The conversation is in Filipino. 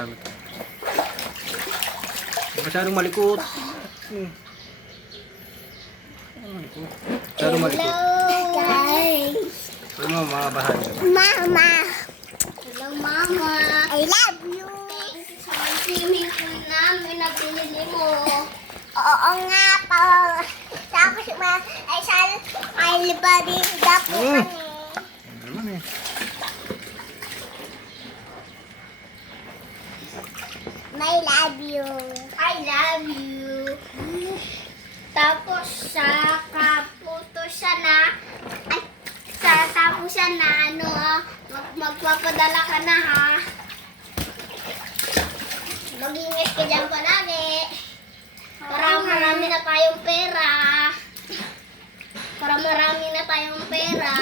marami. Masyadong malikot. Masyadong malikot. Guys. Ito mo, mga bahay. Mama. Hello, Mama. I love you. Thank you sa swimming pool namin na pinili mo. Oo nga po. Tapos ay liba din dapo kami. Naman eh. I love you. I love you. Tapos sa kaputo siya na tapos siya na magpapadala ka na ha. Mag-ingat ka dyan palagi. Para marami na tayong pera. Para marami na tayong pera.